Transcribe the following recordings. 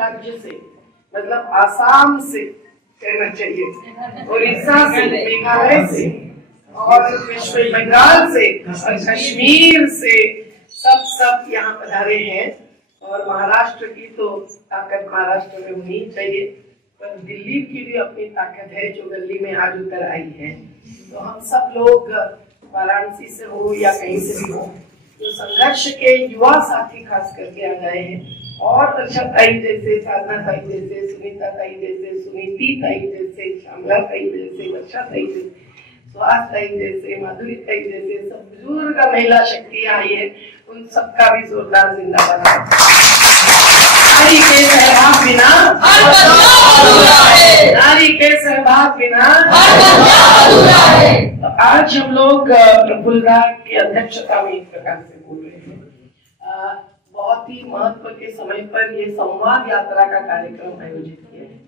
राज्य से, मतलब आसाम से कहना चाहिए, उड़ीसा से, मेघालय से और पश्चिम बंगाल से और कश्मीर से सब यहाँ पधारे हैं। और महाराष्ट्र की तो ताकत महाराष्ट्र में होनी चाहिए, पर दिल्ली की भी अपनी ताकत है जो दिल्ली में आज उतर आई है। तो हम सब लोग वाराणसी से हो या कहीं से भी हो, जो संघर्ष के युवा साथी खास करके आ गए हैं, और रक्षा ताई जैसे, साधना ताई जैसे, सुनीता ताई जैसे, सुनीति ताई जैसे, श्यामला ताई जैसे, वर्षा ताई जैसे, सुहास ताई जैसे, माधुरी ताई जैसे सब बुजुर्ग महिला शक्ति आई है, उन सबका भी जोरदार जिंदाबाद। नारी के सहभाग बिना, नारी के सहभाग बिना। तो आज हम लोग प्रफुल्लदा की अध्यक्षता में एक प्रकार से बोल रहे हैं। बहुत ही महत्व के समय पर ये संवाद यात्रा का कार्यक्रम आयोजित किया है।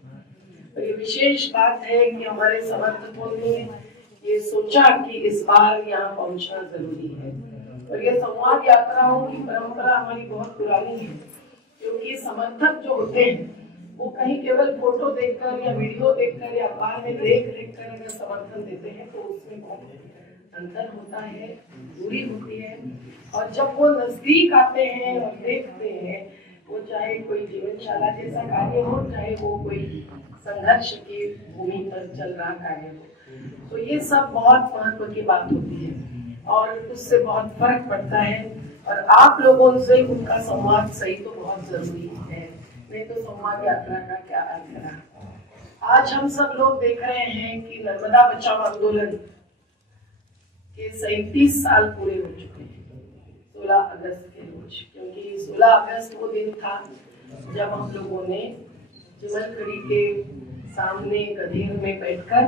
और ये विशेष बात है कि हमारे समर्थकों ने ये सोचा कि इस बार यहाँ पहुंचना जरूरी है। और ये संवाद यात्राओं की परंपरा हमारी बहुत पुरानी है, क्योंकि समर्थक जो होते हैं वो कहीं केवल फोटो देखकर या वीडियो देखकर या अखबार में देख कर अगर समर्थन देते हैं तो उसमें बहुत अंतर होता है, दूरी होती है। और जब वो नजदीक आते हैं और देखते हैं, वो चाहे कोई जीवनशाला जैसा कार्य हो, चाहे वो कोई संघर्ष की भूमि पर चल रहा कार्य हो, तो ये सब बहुत महत्व की बात होती है और उससे बहुत फर्क पड़ता है। और आप लोगों से उनका संवाद सही तो बहुत जरूरी है, नहीं तो संवाद यात्रा का क्या अर्थ रहा। आज हम सब लोग देख रहे हैं कि नर्मदा बचाओ आंदोलन के 37 साल पूरे हो चुके हैं 16 अगस्त के रोज, क्योंकि 16 अगस्त वो दिन था जब हम लोगों ने जमलखड़ी के सामने गधेर में बैठकर,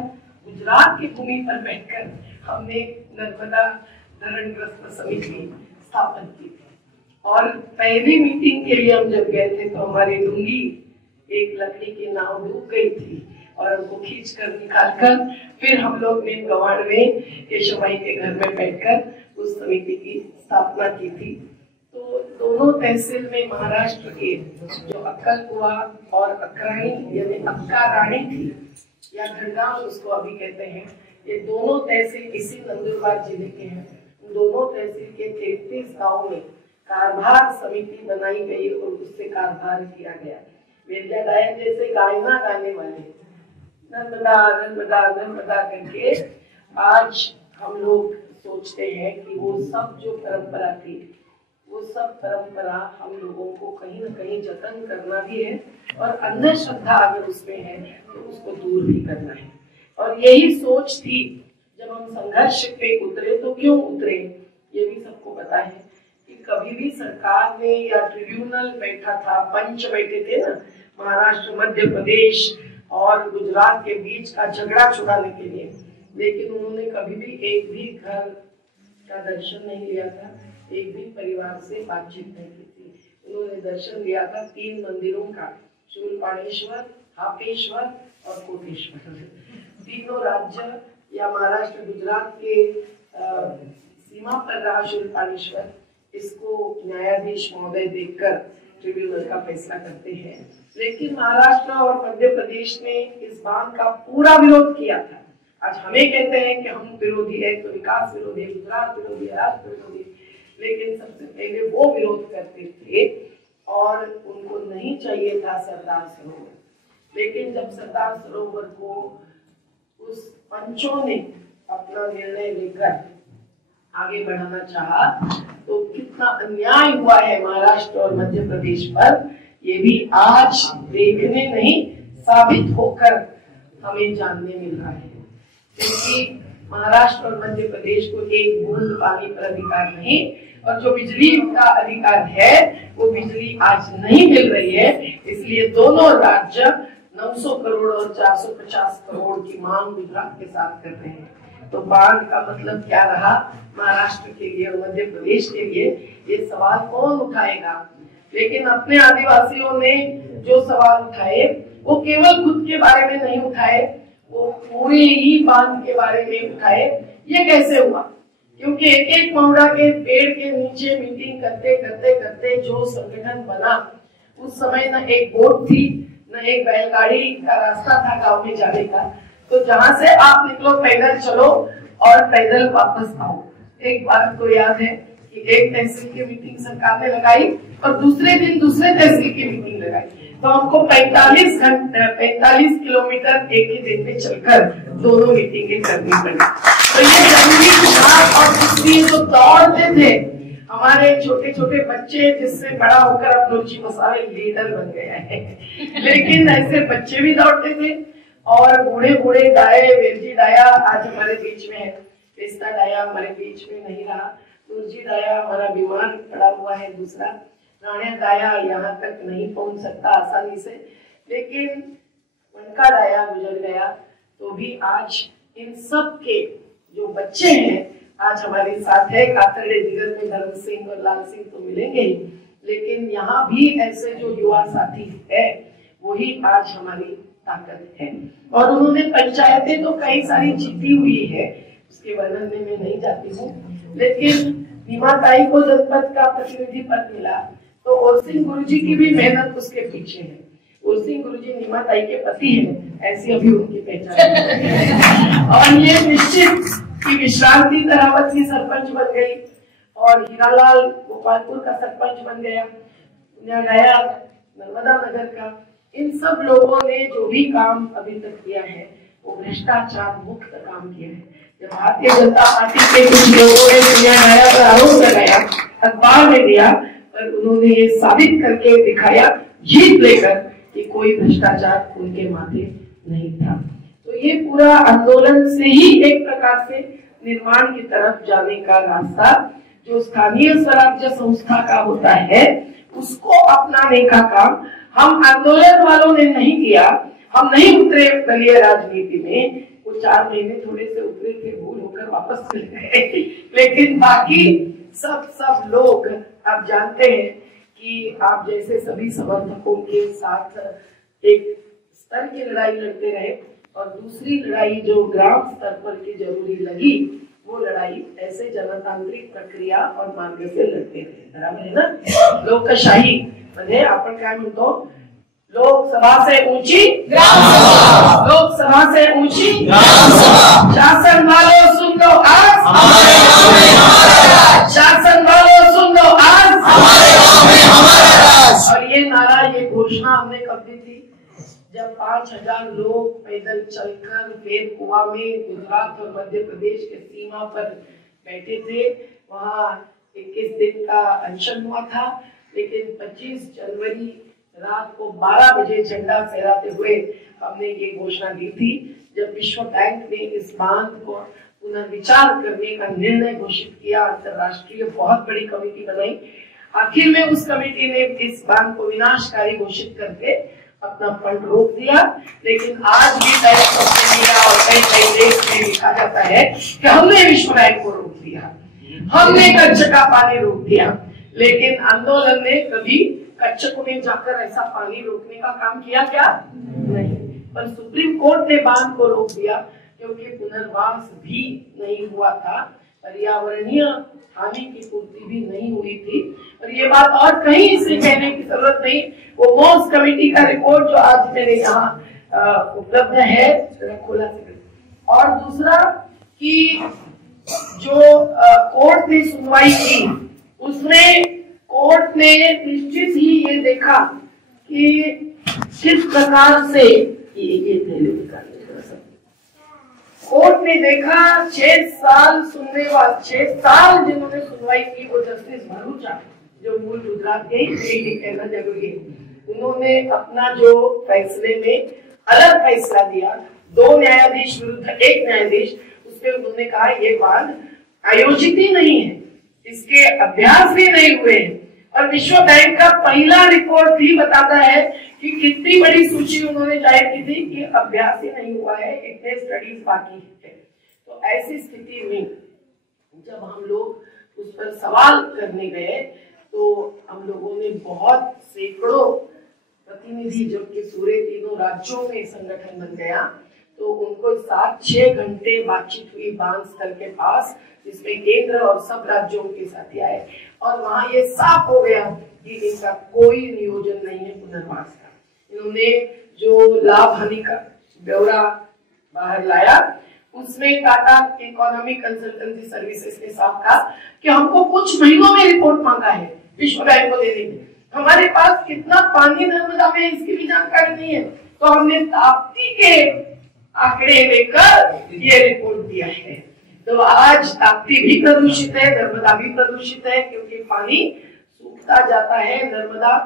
गुजरात की भूमि पर बैठकर हमने नर्मदा धरणग्रस्त समिति स्थापन की थी। और पहली मीटिंग के लिए हम जब गए थे तो हमारी डूंगी एक लकड़ी की नाव डूब गई थी और हमको खींच कर निकालकर फिर हम लोग ने गवाड़ में केशवभाई के घर में बैठकर उस समिति की स्थापना की थी। तो दोनों तहसील में महाराष्ट्र के जो अक्कलकुआ और अकराणी यानी अक्का रानी थी या घंडाम उसको अभी कहते हैं, ये दोनों तहसील इसी नंदुरबार जिले के हैं। दोनों तहसील के 33 गाँव में कारभार समिति बनाई गई और उससे कारभार किया गया। वेदिया गायन जैसे गायना गाने वाले नर्मदा नर्मदा नर्मदा करके आज हम लोग सोचते हैं कि वो सब जो परंपरा थी, वो सब परंपरा हम लोगों को कहीं न कहीं जतन करना भी है और अंधश्रद्धा अगर उसमें है तो उसको दूर भी करना है। और यही सोच थी जब हम संघर्ष पे उतरे। तो क्यों उतरे ये भी सबको पता है कि कभी भी सरकार ने या ट्रिब्यूनल बैठा था, पंच बैठे थे ना, महाराष्ट्र मध्य प्रदेश और गुजरात के बीच का झगड़ा छुड़ाने के लिए, लेकिन उन्होंने कभी भी एक भी घर का दर्शन नहीं लिया था, एक भी परिवार से बातचीत नहीं की थी। उन्होंने दर्शन लिया था 3 मंदिरों का, शूलपाणेश्वर, हापेश्वर और कोटेश्वर। तीनों राज्य या महाराष्ट्र गुजरात के सीमा पर रहा शूलपाणेश्वर, इसको न्यायाधीश महोदय देखकर ट्रिब्यूनल का फैसला करते हैं। लेकिन महाराष्ट्र और मध्य प्रदेश ने इस बांध का पूरा विरोध किया था। आज हमें कहते हैं कि हम विरोधी है, तो विकास विरोधी है, गुजरात विरोधी है, राष्ट्र विरोधी है, लेकिन सबसे पहले वो विरोध करते थे और उनको नहीं चाहिए था सरदार सरोवर। लेकिन जब सरदार सरोवर को उस पंचों ने अपना निर्णय लेकर आगे बढ़ाना चाहा, तो कितना अन्याय हुआ है महाराष्ट्र और मध्य प्रदेश पर, ये भी आज देखने नहीं साबित होकर हमें जानने मिल रहा है। क्योंकि महाराष्ट्र और मध्य प्रदेश को एक बूंद पानी पर अधिकार नहीं, और जो बिजली का अधिकार है वो बिजली आज नहीं मिल रही है। इसलिए दोनों राज्य 900 करोड़ और 450 करोड़ की मांग गुजरात के साथ कर रहे हैं। तो बांध का मतलब क्या रहा महाराष्ट्र के लिए और मध्य प्रदेश के लिए, ये सवाल कौन उठाएगा। लेकिन अपने आदिवासियों ने जो सवाल उठाए वो केवल खुद के बारे में नहीं उठाए, वो पूरे ही बांध के बारे में उठाए। ये कैसे हुआ? क्योंकि एक एक महुआ के पेड़ के नीचे मीटिंग करते करते करते जो संगठन बना, उस समय न एक बोट थी, न एक बैलगाड़ी का रास्ता था गांव में जाने का। तो जहां से आप निकलो पैदल चलो और पैदल वापस आओ। एक बात तो याद है कि एक तहसील की मीटिंग सरकार ने लगाई और दूसरे दिन दूसरे तहसील की मीटिंग लगाई, तो हमको 45 किलोमीटर एक ही दिन में चलकर दोनों मीटिंगें करनी पड़ी। तो ये जरूरी था। और दूसरी जो दौड़ते थे हमारे छोटे छोटे बच्चे, जिससे बड़ा होकर अब रुचि मसावे लीडर बन गया है, लेकिन ऐसे बच्चे भी दौड़ते थे। और बूढ़े बूढ़े डाये, वेरजी डाया आज हमारे बीच में है, पेस्ता डाया हमारे बीच में नहीं रहा, तुर्जी डाया हमारा बीमार पड़ा हुआ है, दूसरा राणा डाया यहाँ तक नहीं पहुंच सकता आसानी से, लेकिन उनका डाया गुजर गया। तो भी आज इन सब के जो बच्चे हैं आज हमारे साथ है। कातरड़े जिगर में धर्म सिंह और लाल सिंह तो मिलेंगे ही, लेकिन यहाँ भी ऐसे जो युवा साथी है वही आज हमारी ताकत है। और उन्होंने पंचायतें तो कई सारी जीती हुई है, उसके वर्णन में मैं नहीं जाती हूँ, लेकिन नीमाताई को जनपद का प्रतिनिधि पद मिला तो ओरसिंह गुरुजी की भी मेहनत उसके पीछे है। ओरसिंह गुरुजी नीमाताई के पति हैं, ऐसी अभी उनकी पहचान। और ये निश्चित कि विश्रांति तरावत की सरपंच बन गई और हीरालाल गोपालपुर का सरपंच बन गया, नया नर्मदा नगर का। इन सब लोगों ने जो भी काम अभी तक किया है वो भ्रष्टाचार मुक्त काम किया है। जब भारतीय जनता पार्टी के कुछ लोगों ने नया पर आरोप लगाया, अखबार में दिया, पर उन्होंने ये साबित करके दिखाया जीत लेकर कि कोई भ्रष्टाचार उनके माथे नहीं था। तो ये पूरा आंदोलन से ही एक प्रकार से निर्माण की तरफ जाने का रास्ता जो स्थानीय स्वराज्य संस्था का होता है उसको अपनाने का काम हम आंदोलन वालों ने नहीं किया। हम नहीं उतरे दलीय राजनीति में, वो 4 महीने थोड़े से उतरे थे, भूल होकर वापस चले गए, लेकिन बाकी सब लोग आप जानते हैं कि आप जैसे सभी समर्थकों के साथ एक स्तर की लड़ाई लड़ते रहे और दूसरी लड़ाई जो ग्राम स्तर पर की जरूरी लगी वो लड़ाई ऐसे जनतांत्रिक प्रक्रिया और मार्ग से लड़ते रहे। बराबर है ना? लोकशाही म्हणजे आपण काय म्हणतो, लोकसभा से ऊंची लोकसभा से ऊंची शासन वालों सुन लो आज, शासन वालों सुन लो आज। और ये नारा, ये घोषणा हमने कब दी थी? जब 5000 लोग पैदल चलकर फेर कुआ में गुजरात और मध्य प्रदेश के सीमा पर बैठे थे। वहाँ 21 दिन का अनशन हुआ था, लेकिन 25 जनवरी रात को 12 बजे झंडा फहराते हुए हमने ये घोषणा दी थी। जब विश्व बैंक ने इस बांध को पुनर्विचार करने का निर्णय घोषित किया, अंतरराष्ट्रीय बहुत बड़ी कमेटी बनाई, आखिर में उस कमेटी ने इस बांध को विनाशकारी घोषित करके अपना फंड रोक दिया। लेकिन आज भी टाइम्स ऑफ इंडिया और कई देश में लिखा जाता है कि हमने विश्व बैंक को रोक दिया, हमने कच्छ का पानी रोक दिया। लेकिन आंदोलन ने कभी कच्छ में जाकर ऐसा पानी रोकने का काम किया क्या? नहीं। पर सुप्रीम कोर्ट ने बांध को रोक दिया क्योंकि पुनर्वास भी नहीं हुआ था, पर्यावरणीय हानि की पूर्ति भी नहीं हुई थी। और ये बात और कहीं से कहने की जरूरत नहीं, वो मोस कमेटी का रिपोर्ट जो आज मेरे यहाँ उपलब्ध है, खोला से। और दूसरा कि जो कोर्ट ने सुनवाई की उसमें कोर्ट ने निश्चित ही ये देखा कि किस प्रकार से ये कोर्ट ने देखा 6 साल सुनने वाले 6 साल जिन्होंने सुनवाई की वो जस्टिस भरूचा जो मूल गुजरात के ही कहना जरूरी है, उन्होंने अपना जो फैसले में अलग फैसला दिया, 2 न्यायाधीश विरुद्ध 1 न्यायाधीश, उसमें उन्होंने कहा ये बांध आयोजित ही नहीं है, इसके अभ्यास भी नहीं हुए हैं। और विश्व बैंक का पहला रिपोर्ट भी बताता है कि कितनी बड़ी सूची उन्होंने जाहिर की थी कि अभ्यास ही नहीं हुआ है, इतने स्टडीज बाकी है। तो ऐसी स्थिति में जब हम लोग उस पर सवाल करने गए तो हम लोगों ने बहुत सैकड़ों प्रतिनिधि, जबकि पूरे तीनों राज्यों में संगठन बन गया, तो उनको 7-6 घंटे बातचीत हुई बांध स्थल के पास, जिसमें केंद्र और सब राज्यों के साथी आए। और वहां ये साफ हो गया कि इनका कोई नियोजन नहीं है पुनर्वास का। इन्होंने जो लाभ हानि का ब्यौरा बाहर लाया उसमें टाटा इकोनॉमिक कंसल्टेंसी सर्विसेज के साथ कहा कि हमको कुछ महीनों में रिपोर्ट मांगा है विश्व बैंक को देने की, हमारे पास कितना पानी नर्मदा में इसकी भी जानकारी नहीं है, तो हमने ताप्ती के आंकड़े लेकर ये रिपोर्ट दिया है। तो आज ताप्ती भी प्रदूषित है, नर्मदा भी प्रदूषित है, क्योंकि पानी सूखता जाता है। नर्मदा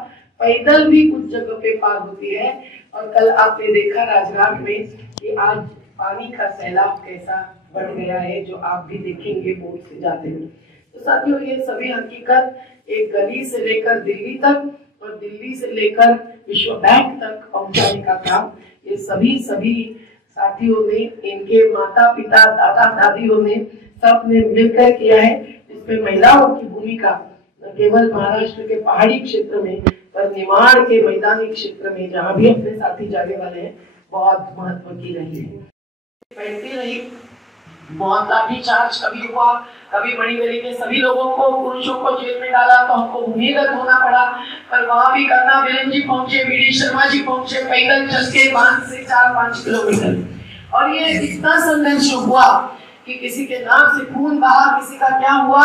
पैदल भी कुछ जगह पे पार होती है। और कल आपने देखा राजघाट में कि आज पानी का सैलाब कैसा बढ़ गया है, जो आप भी देखेंगे बोट से जाते हुए। तो साथियों, ये सभी हकीकत एक गली से लेकर दिल्ली तक और दिल्ली से लेकर विश्व बैंक तक पहुंचाने का काम ये सभी साथियों ने, इनके माता पिता दादा दादियों ने, सबने मिलकर किया है। इसमें महिलाओं की भूमिका न केवल महाराष्ट्र के पहाड़ी क्षेत्र में पर निमाड़ के मैदानी क्षेत्र में जहाँ भी अपने साथी जाने वाले हैं बहुत महत्व की रही है। बैठती रही, बहुत लाठी चार्ज कभी हुआ, कभी बड़ी गली के सभी लोगों को, पुरुषों को जेल में डाला तो हमको भूमिगत होना पड़ा, पर वहां भी करना बीरेन जी पहुंचे, बीडी शर्मा जी पहुंचे, पैदल चल के बांध से 4-5 किलोमीटर। और ये इतना संघर्ष हुआ कि किसी के नाक से खून बहा, किसी का क्या हुआ,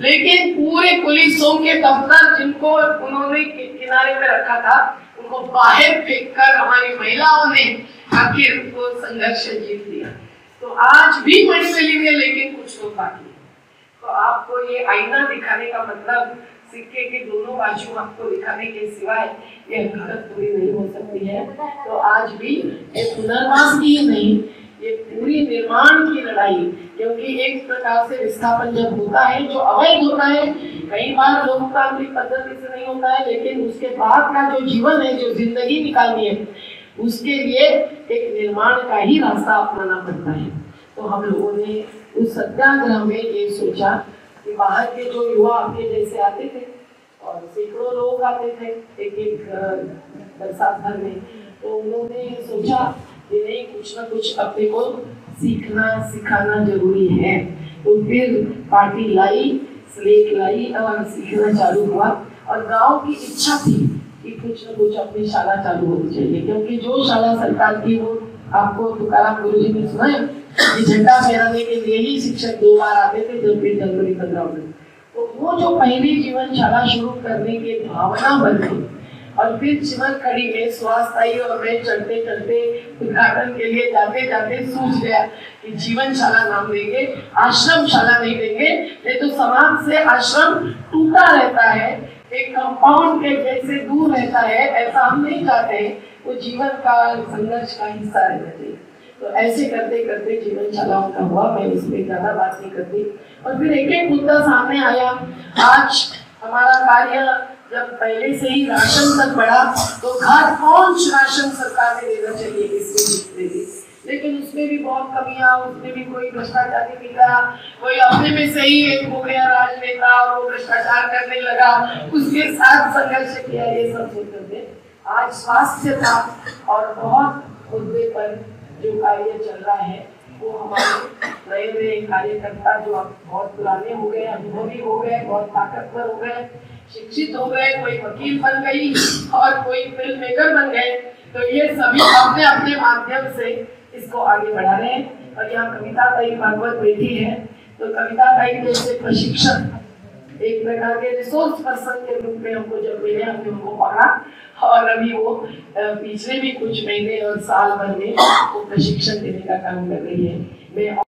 लेकिन पूरे पुलिसों के दफ्तर जिनको उन्होंने किनारे में रखा था उनको बाहर फेंककर हमारी महिलाओं ने आखिर वो संघर्ष जीत लिया। तो आज भी मणिवेली में लेकिन कुछ लोग बाकी है। तो आपको ये आईना दिखाने का मतलब सिक्के के दोनों बाजू आपको दिखाने के सिवाय ये हकीकत पूरी नहीं हो सकती है। तो आज भी ये पुनर्वास की ही नहीं, ये पूरी निर्माण की लड़ाई, क्योंकि एक प्रकार से विस्थापन जब होता है जो अवैध होता है, कई बार लोकतांत्रिक पद्धति से नहीं होता है, लेकिन उसके बाद का जो जीवन है, जो जिंदगी निकालनी है, उसके लिए एक निर्माण का ही रास्ता अपनाना पड़ता है। तो हम लोगों ने उस सत्याग्रह में ये सोचा कि बाहर के जो युवा आपके जैसे आते थे और सैकड़ों लोग आते थे एक बरसात भर में, तो उन्होंने सोचा कि नहीं, कुछ ना कुछ अपने को सीखना सिखाना जरूरी है। तो फिर पार्टी लाई, स्लेट लाई और सीखना चालू हुआ। और गांव की इच्छा थी कि कुछ न कुछ अपनी शाला चालू होनी चाहिए, क्योंकि जो शाला सरकार की वो आपको तुकाराम गुरुजी ने सुना है कि झंडा फहराने के लिए ही शिक्षक 2 बार आते थे, जब भी जनवरी 15 में। तो वो जो पहली जीवन शाला शुरू करने की भावना बन गई। और फिर चिमन खड़ी में स्वास्थ्य और मैं चलते चलते उद्घाटन के लिए जाते जाते सूझ गया कि जीवन शाला नाम देंगे, आश्रम शाला नहीं देंगे। नहीं तो समाज से आश्रम टूटा रहता है, एक कंपाउंड के जैसे दूर रहता है, ऐसा हम नहीं चाहते हैं। वो जीवन का संघर्ष का हिस्सा रहना चाहिए। तो ऐसे करते करते जीवन शालाओं का हुआ। मैं इसमें ज्यादा बात नहीं करती। और फिर एक एक मुद्दा सामने आया। आज हमारा कार्य जब पहले से ही राशन तक बढ़ा, तो घर पहुंच राशन सरकार ने देना चाहिए इसमें, लेकिन उसमें भी बहुत कमियां, उसमें भी कोई भ्रष्टाचार नहीं मिला, कोई अपने में से ही एक हो गया राजनेता और वो भ्रष्टाचार करने लगा, उसके साथ संघर्ष किया। ये सब सोच करके आज स्वास्थ्य था और बहुत मुद्दे पर जो कार्य चल रहा है, वो हमारे नए नए कार्यकर्ता जो अब बहुत पुराने हो गए, अनुभवी हो गए, बहुत ताकतवर हो गए, शिक्षित हो गए, कोई वकील बन गई और कोई फिल्म मेकर बन गए, तो ये सभी अपने अपने माध्यम से इसको आगे बढ़ा रहे हैं। और यहाँ कविता ताई भागवत बैठी है, तो कविता ताई जैसे प्रशिक्षक एक प्रकार के रिसोर्स पर्सन के रूप में हमको जब मिले, हमने उनको पढ़ा और अभी वो पिछले भी कुछ महीने और साल भर में वो प्रशिक्षण देने का काम कर रही है। मैं